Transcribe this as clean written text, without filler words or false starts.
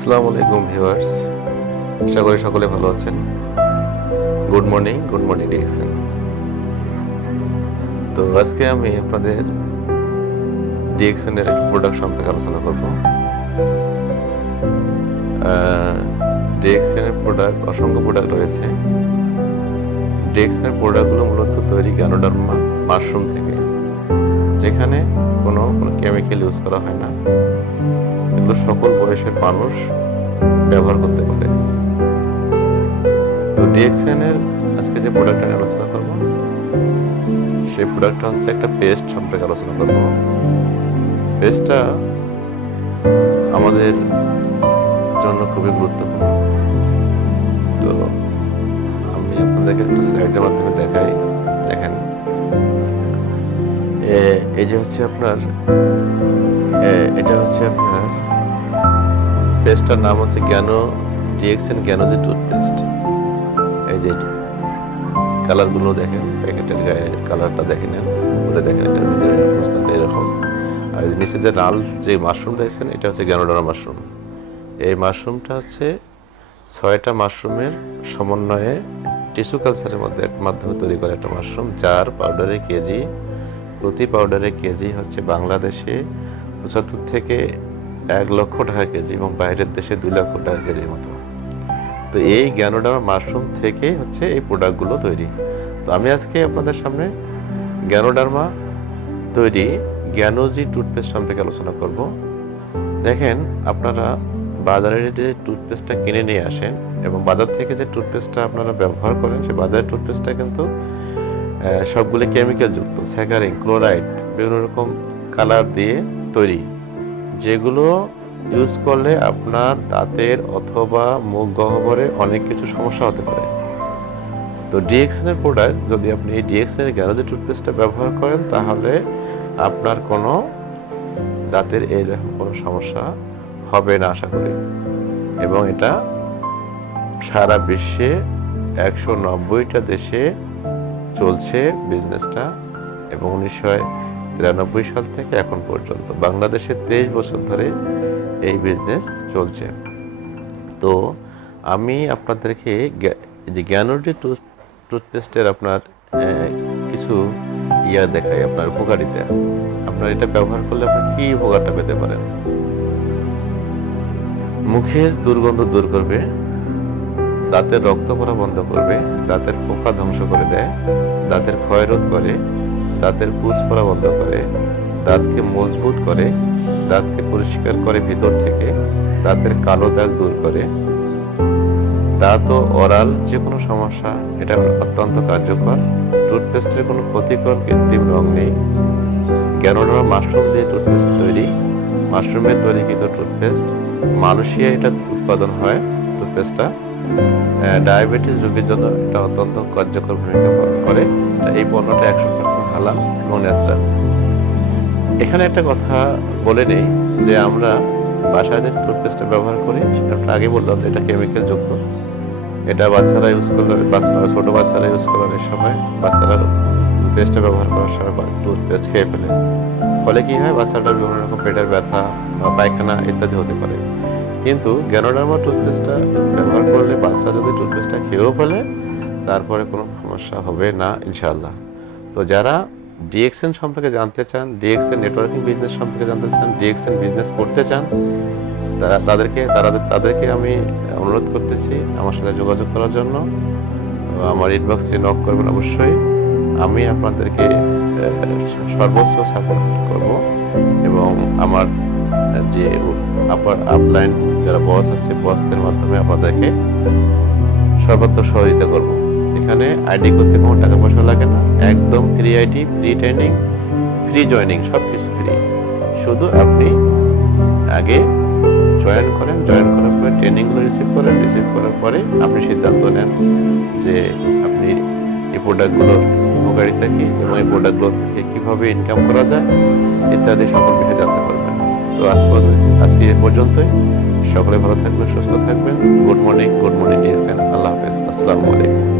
আসসালামু আলাইকুম ভিউয়ার্স, আশা করি সকলে ভালো আছেন। Good morning DXN. তো আজকে আমি আপনাদের ডিএক্সএন এর একটা প্রোডাক্ট সম্পর্কে আলোচনা করব। ডিএক্সএন এর প্রোডাক্ট, অসংখ্য প্রোডাক্ট রয়েছে। ডিএক্সএন এর প্রোডাক্টগুলো মূলত তৈরি গ্যানোডার্মা মাশরুম থেকে, যেখানে কোনো কেমিক্যাল ইউজ করা হয় না। এগুলো সকল বয়সের মানুষ ব্যবহার করতে পারে। তো ডিএক্সএন এর আজকে যে প্রোডাক্টটা নিয়ে আলোচনা করব, সেই প্রোডাক্টটা হচ্ছে একটা পেস্ট সম্পর্কে আলোচনা করব। পেস্টটা আমাদের জন্য খুবই গুরুত্বপূর্ণ। তো আমি আপনাদেরকে একটু স্লাইডের মাধ্যমে দেখাই। দেখেন, এই যে হচ্ছে আপনার এটা হচ্ছে আপনার পেস্টটার নাম হচ্ছে ডিএক্সএন গ্যানোজি টুথপেস্ট। এই যে কালারগুলো দেখেন, প্যাকেটের গায়ে কালারটা দেখে নেন, বলে দেখেন এটার ভিতরে অবস্থাটা এরকম। আর নিচে যে লাল যে মাশরুম দেখছেন, এটা হচ্ছে গ্যানোডার্মা মাশরুম। এই মাশরুমটা হচ্ছে 6টা মাশরুমের সমন্বয়ে টিস্যু কালচারের মাধ্যমে তৈরি করা একটা মাশরুম, যার প্রতি পাউডারের কেজি হচ্ছে বাংলাদেশে 75 থেকে 1 লক্ষ টাকা কেজি এবং বাইরের দেশে 2 লক্ষ টাকা কেজির মতো। তো এই গ্যানোডার্মা মাশরুম থেকে হচ্ছে এই প্রোডাক্টগুলো তৈরি। তো আমি আজকে আপনাদের সামনে গ্যানোডার্মা তৈরি গ্যানোজি টুথপেস্ট সম্পর্কে আলোচনা করব। দেখেন, আপনারা বাজারের যে টুথপেস্টটা কিনে নিয়ে আসেন এবং বাজার থেকে যে টুথপেস্টটা আপনারা ব্যবহার করেন, সেই বাজারের টুথপেস্টটা কিন্তু সবগুলো কেমিক্যাল যুক্ত, স্যাকারিন, ক্লোরাইড, বিভিন্ন রকম কালার দিয়ে তৈরি, যেগুলো ইউজ করলে আপনার দাঁতের অথবা মুখ গহ্বরে অনেক কিছু সমস্যা হতে পারে। তো ডিএক্সএন এর প্রোডাক্ট, যদি আপনি এই ডিএক্সএন এর গ্যানোজি টুথপেস্টটা ব্যবহার করেন, তাহলে আপনার কোনো দাঁতের এইরকম কোনো সমস্যা হবে না আশা করি। এবং এটা সারা বিশ্বে 190টা দেশে চলছে বিজনেসটা, এবং 1993 সাল থেকে এখন পর্যন্ত বাংলাদেশে 23 বছর ধরে এই বিজনেস চলছে। তো আমি আপনাদেরকে যে গ্যানোজি টুথপেস্টের আপনার কিছু দেখাই, আপনার উপকারিতা। আপনার এটা ব্যবহার করলে আপনি কি উপকারটা পেতে পারেন। মুখের দুর্গন্ধ দূর করবে, দাঁতের রক্ত পড়া বন্ধ করবে, দাঁতের পোকা ধ্বংস করে দেয়, দাঁতের ক্ষয়রোধ করে, দাঁতের পুষ পড়া বন্ধ করে, দাঁতকে মজবুত করে, দাঁতকে পরিষ্কার করে ভিতর থেকে, দাঁতের কালো দাগ দূর করে, দাঁত ও ওরাল যে কোনো সমস্যা এটা অত্যন্ত কার্যকর। টুথপেস্টের কোনো ক্ষতিকর কৃত্রিম রং নেই। গ্যানোডার্মা মাশরুম দিয়ে টুথপেস্ট তৈরি, মাশরুমের তৈরিকৃত টুথপেস্ট, মালয়েশিয়া এটা উৎপাদন হয়। টুথপেস্টটা ডায়াবেটিস রোগীর জন্য এটা অত্যন্ত কার্যকর ভূমিকা পালন করে। এই পণ্যটা 100% হালাল এবং ন্যাচারাল। এখানে একটা কথা বলে নেই যে আমরা বাসায় যে টুথপেস্টটা ব্যবহার করি, সেটা আগে বললাম যে এটা কেমিক্যাল যুক্ত। এটা বাচ্চারা ইউজ করলে, ছোট বাচ্চারা ইউজ করার সময়, বাচ্চারা পেস্টটা ব্যবহার করার সময় টুথপেস্ট খেয়ে ফেলে, ফলে কি হয়, বাচ্চাটার বিভিন্ন রকম পেটের ব্যথা বা পায়খানা ইত্যাদি হতে পারে। কিন্তু গ্যানোডার্মা টুথপেস্টটা ব্যবহার করলে বাচ্চা যদি টুথপেস্টটা খেয়েও ফেলে, তারপরে কোনো সমস্যা হবে না ইনশাআল্লাহ। তো যারা ডিএক্সএন সম্পর্কে জানতে চান, ডিএক্সএন নেটওয়ার্কিং বিজনেস সম্পর্কে জানতে চান, ডিএক্সএন বিজনেস করতে চান, তাদেরকে আমি অনুরোধ করতেছি আমার সাথে যোগাযোগ করার জন্য। আমার ইনবক্সে নক করবেন অবশ্যই। আমি আপনাদেরকে সর্বোচ্চ সাপোর্ট করব, এবং আমার যে আপলাইন যারা বস আছে, বসদের মাধ্যমে আপনাদেরকে সর্বাত্মক সহযোগিতা করব। এখানে আইডি করতে কোনো টাকা পয়সা লাগে না, একদম free ID, free training, free joining, সব কিছু ফ্রি। শুধু আপনি আগে জয়েন করেন, জয়েন করার পরে ট্রেনিংগুলো রিসিভ করার পরে আপনি সিদ্ধান্ত নেন যে আপনি এই প্রোডাক্টগুলোর উপকারিতা কী এবং এই প্রোডাক্টগুলো থেকে কীভাবে ইনকাম করা যায় ইত্যাদি সকল বিষয়ে জানতে পারবেন। তো আজকে এ পর্যন্তই। সকলে ভালো থাকবেন, সুস্থ থাকবেন। Good morning DXN. আল্লাহ হাফেজ। আসসালামু আলাইকুম।